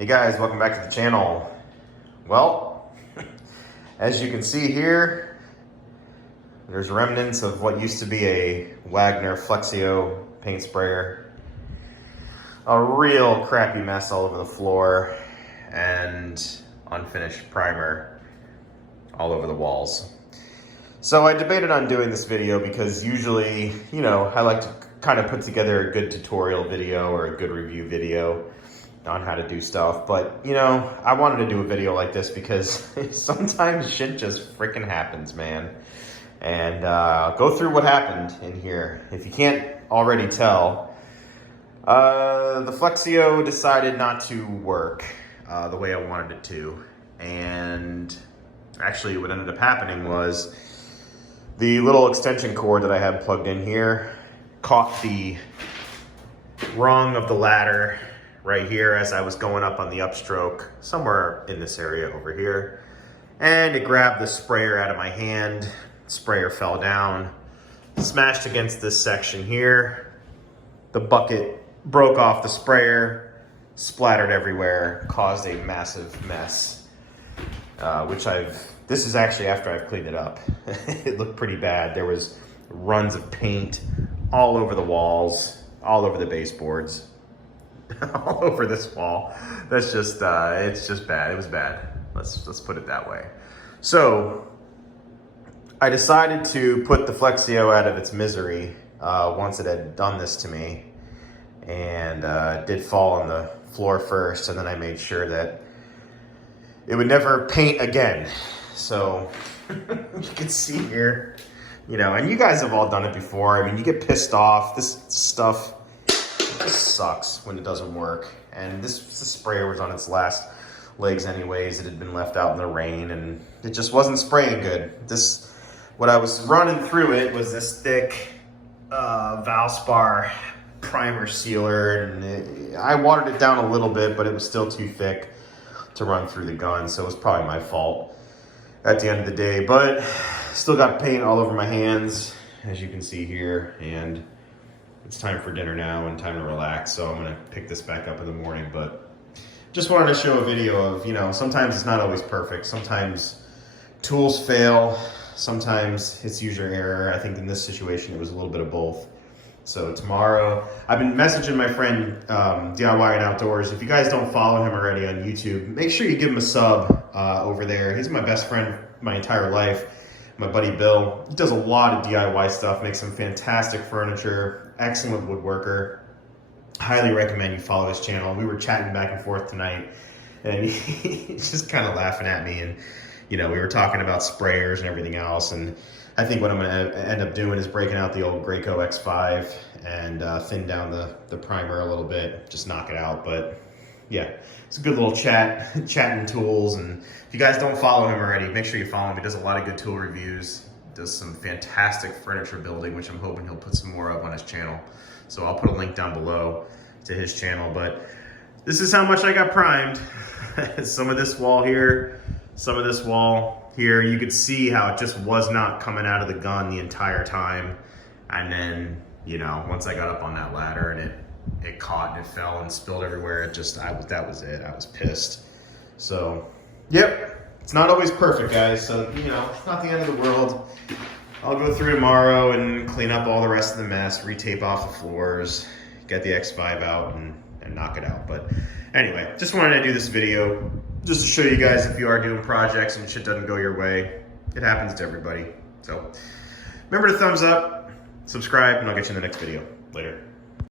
Hey guys, welcome back to the channel. Well, as you can see here, there's remnants of what used to be a Wagner Flexio paint sprayer. A real crappy mess all over the floor and unfinished primer all over the walls. So I debated on doing this video because usually, I like to kind of put together a good tutorial video or a good review video on how to do stuff. But, I wanted to do a video like this because sometimes shit just freaking happens, man. And go through what happened in here. If you can't already tell, the Flexio decided not to work the way I wanted it to. And actually what ended up happening was the little extension cord that I had plugged in here caught the rung of the ladder right here as I was going up on the upstroke, somewhere in this area over here. And it grabbed the sprayer out of my hand. The sprayer fell down, smashed against this section here. The bucket broke off the sprayer, splattered everywhere, caused a massive mess, this is actually after I've cleaned it up. It looked pretty bad. There was runs of paint all over the walls, all over the baseboards, all over this wall. That's just, it's just bad. It was bad. Let's put it that way. So I decided to put the Flexio out of its misery once it had done this to me, and it did fall on the floor first, and then I made sure that it would never paint again. So you can see here, and you guys have all done it before. I mean, you get pissed off. This stuff just sucks when it doesn't work. And this sprayer was on its last legs anyways. It had been left out in the rain and it just wasn't spraying good. What I was running through it was this thick Valspar primer sealer, and I watered it down a little bit, but it was still too thick to run through the gun, so it was probably my fault at the end of the day. But still got paint all over my hands, as you can see here, and it's time for dinner now and time to relax, so I'm gonna pick this back up in the morning. But just wanted to show a video of, sometimes it's not always perfect. Sometimes tools fail, sometimes it's user error. I think in this situation it was a little bit of both. So tomorrow, I've been messaging my friend DIY and Outdoors. If you guys don't follow him already on YouTube, make sure you give him a sub over there. He's my best friend my entire life, my buddy Bill. He does a lot of DIY stuff, makes some fantastic furniture, excellent woodworker. Highly recommend you follow his channel. We were chatting back and forth tonight, and he's just kind of laughing at me, and we were talking about sprayers and everything else, and I think what I'm going to end up doing is breaking out the old Graco X5 and thin down the primer a little bit, just knock it out. But yeah, it's a good little chatting tools. And if you guys don't follow him already, make sure you follow him. He does a lot of good tool reviews, does some fantastic furniture building, which I'm hoping he'll put some more of on his channel. So I'll put a link down below to his channel. But this is how much I got primed. Some of this wall here, some of this wall here, you could see how it just was not coming out of the gun the entire time. And then, once I got up on that ladder and it caught and it fell and spilled everywhere, that was it. I was pissed. So, yep, it's not always perfect, guys. So, it's not the end of the world. I'll go through tomorrow and clean up all the rest of the mess, retape off the floors, get the X5 out and knock it out. But anyway, just wanted to do this video just to show you guys, if you are doing projects and shit doesn't go your way, it happens to everybody. So remember to thumbs up, subscribe, and I'll get you in the next video. Later.